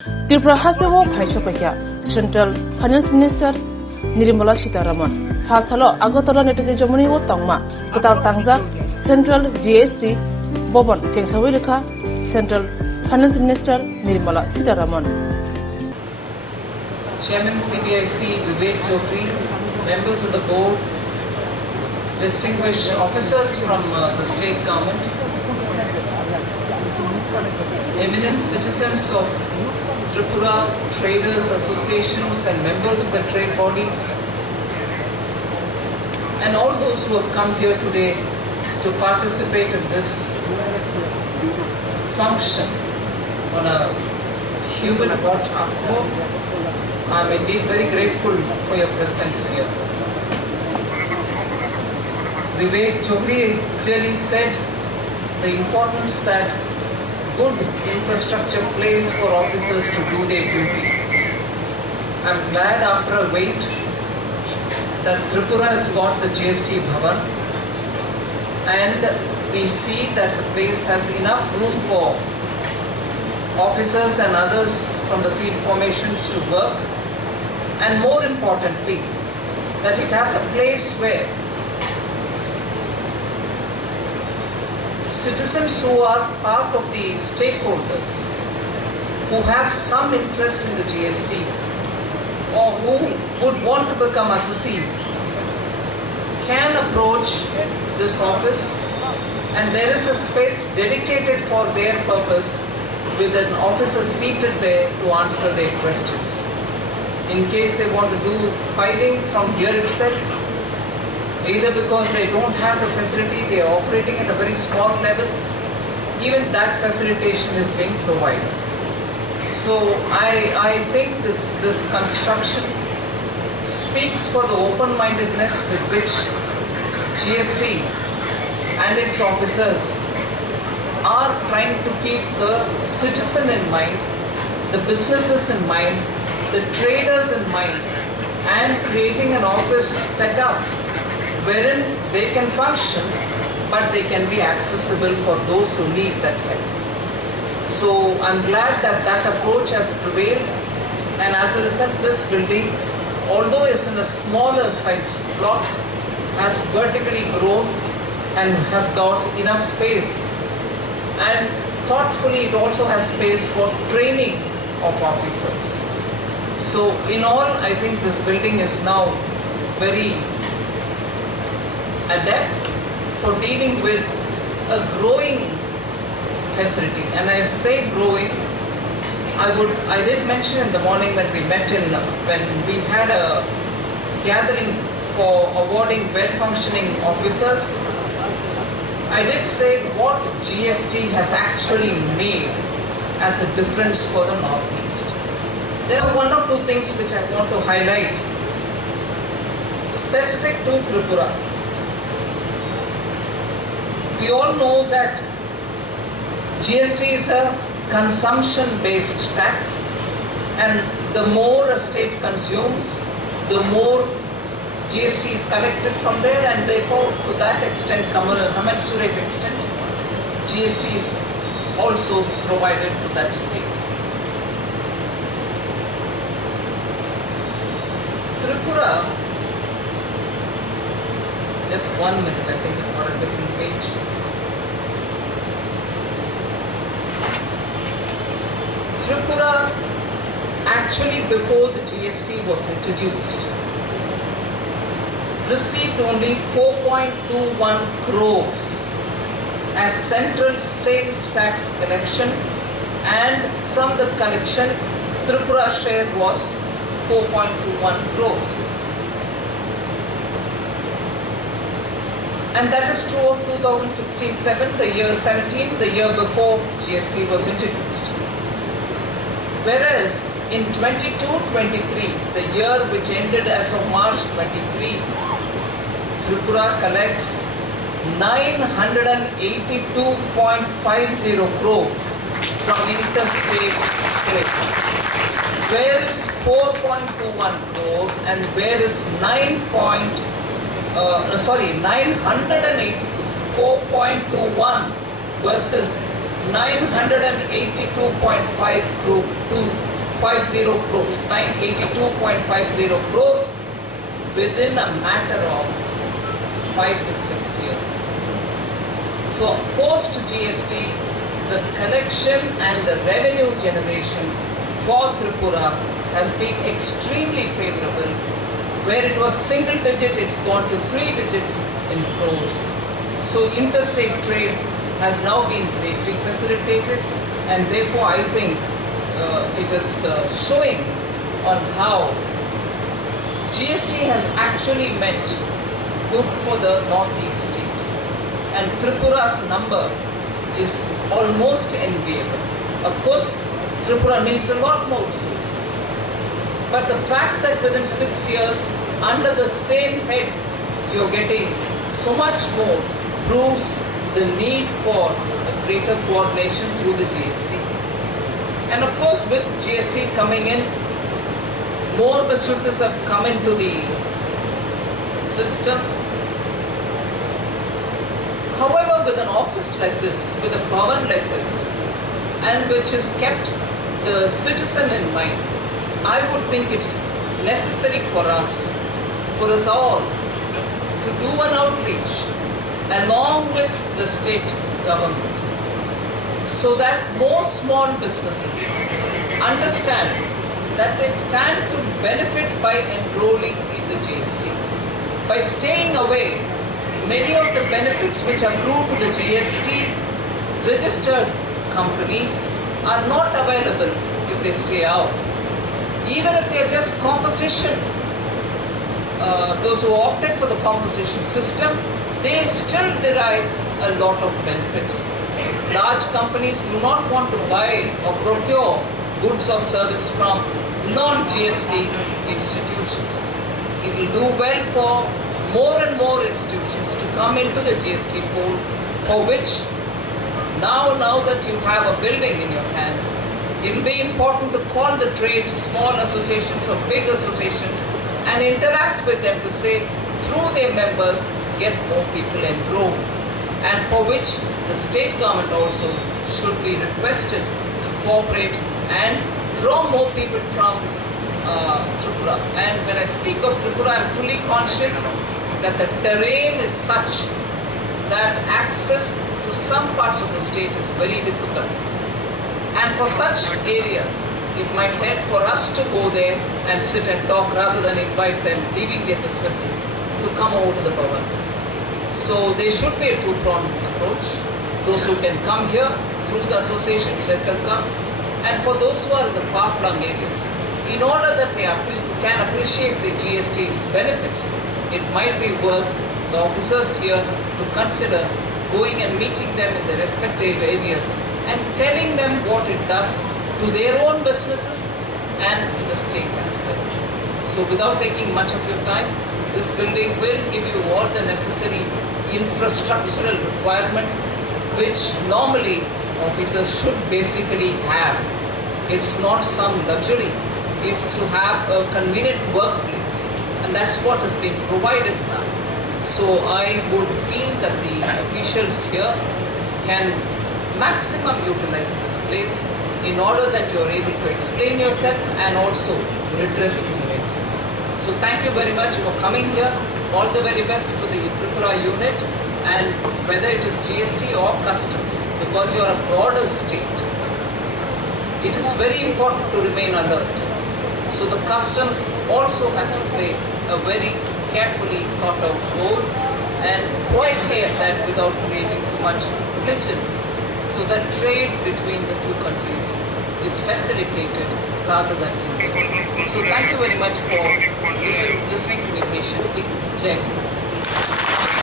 Tripura Hasewo Paisopahia, Central Finance Minister Nirmala Sitharaman. Hasalo Agotala Netati Germany Tongma, Kwtal Tangza, Central GST Bhavan Khwlaikha, Central Finance Minister Nirmala Sitharaman. Chairman CBIC Bhavan, members of the board, distinguished officers from the state government, eminent citizens of Tripura, traders associations and members of the trade bodies, and all those who have come here today to participate in this function on a human watch-up. I am indeed very grateful for your presence here. Bhavan clearly said the importance that good infrastructure plays for officers to do their duty. I am glad after a wait that Tripura has got the GST Bhavan, and we see that the place has enough room for officers and others from the field formations to work, and more importantly that it has a place where citizens who are part of the stakeholders, who have some interest in the GST or who would want to become assessees, can approach this office, and there is a space dedicated for their purpose with an officer seated there to answer their questions. In case they want to do filing from here itself, either because they don't have the facility, they are operating at a very small level, even that facilitation is being provided. So I think this construction speaks for the open-mindedness with which GST and its officers are trying to keep the citizen in mind, the businesses in mind, the traders in mind, and creating an office setup wherein they can function, but they can be accessible for those who need that help. So I'm glad that that approach has prevailed, and as a result this building, although it's in a smaller sized plot, has vertically grown and has got enough space, and thoughtfully it also has space for training of officers. So in all, I think this building is now very adept for dealing with a growing facility. And I say growing, I did mention in the morning when we met when we had a gathering for awarding well-functioning officers, I did say what GST has actually made as a difference for the Northeast. There are one or two things which I want to highlight specific to Tripura. We all know that GST is a consumption-based tax, and the more a state consumes, the more GST is collected from there, and therefore to that extent, commensurate extent, GST is also provided to that state. Tripura, just 1 minute, I think I've got a different page. Tripura, actually before the GST was introduced, received only 4.21 crores as central sales tax collection, and from the collection, Tripura's share was 4.21 crores. And that is true of 2016-17, the year 17, the year before GST was introduced. Whereas in 22-23, the year which ended as of March 23, Tripura collects 982.50 crores from interstate trade. Where is 4.21 crore and where is 982.4.21 versus 982.5 crore crores, 982.50 crores within a matter of 5 to 6 years. So post GST, the collection and the revenue generation for Tripura has been extremely favorable. Where it was single digit, it's gone to 3 digits in crores. So interstate trade has now been greatly facilitated, and therefore I think it is showing on how GST has actually meant good for the northeast states, and Tripura's number is almost enviable. Of course, Tripura needs a lot more resources, but the fact that within 6 years, under the same head, you're getting so much more proves the need for a greater coordination through the GST. And of course, with GST coming in, more businesses have come into the system. However, with an office like this, with a Bhavan like this, and which has kept the citizen in mind, I would think it's necessary for us all, to do an outreach along with the state government, so that more small businesses understand that they stand to benefit by enrolling in the GST. By staying away, many of the benefits which accrue to the GST registered companies are not available if they stay out. Even if they are just composition, those who opted for the composition system, they still derive a lot of benefits. Large companies do not want to buy or procure goods or service from non-GST institutions. It will do well for more and more institutions to come into the GST fold, for which now that you have a building in your hand, it will be important to call the trade, small associations or big associations, and interact with them to say, through their members, get more people enrolled. And for which the state government also should be requested to cooperate and draw more people from Tripura. And when I speak of Tripura, I am fully conscious that the terrain is such that access to some parts of the state is very difficult. And for such areas, it might help for us to go there and sit and talk rather than invite them, leaving their businesses, to come over to the Bhavan. So there should be a two-pronged approach. Those who can come here through the associations, let them come. And for those who are in the far-flung areas, in order that they can appreciate the GST's benefits, it might be worth the officers here to consider going and meeting them in their respective areas and telling them what it does to their own businesses and to the state as well. So without taking much of your time, this building will give you all the necessary infrastructural requirement which normally officers should basically have. It's not some luxury, it's to have a convenient workplace, and that's what has been provided now. So I would feel that the officials here can maximum utilize this place in order that you're able to explain yourself and also redress grievances. So thank you very much for coming here. All the very best for the Tripura unit, and whether it is GST or customs, because you're a broader state, it is very important to remain alert. So the customs also has to play a very carefully thought out role and quietly at that without creating too much glitches, so that trade between the two countries is facilitated rather than hindered. So thank you very much for listening to me patiently. Jai Hind.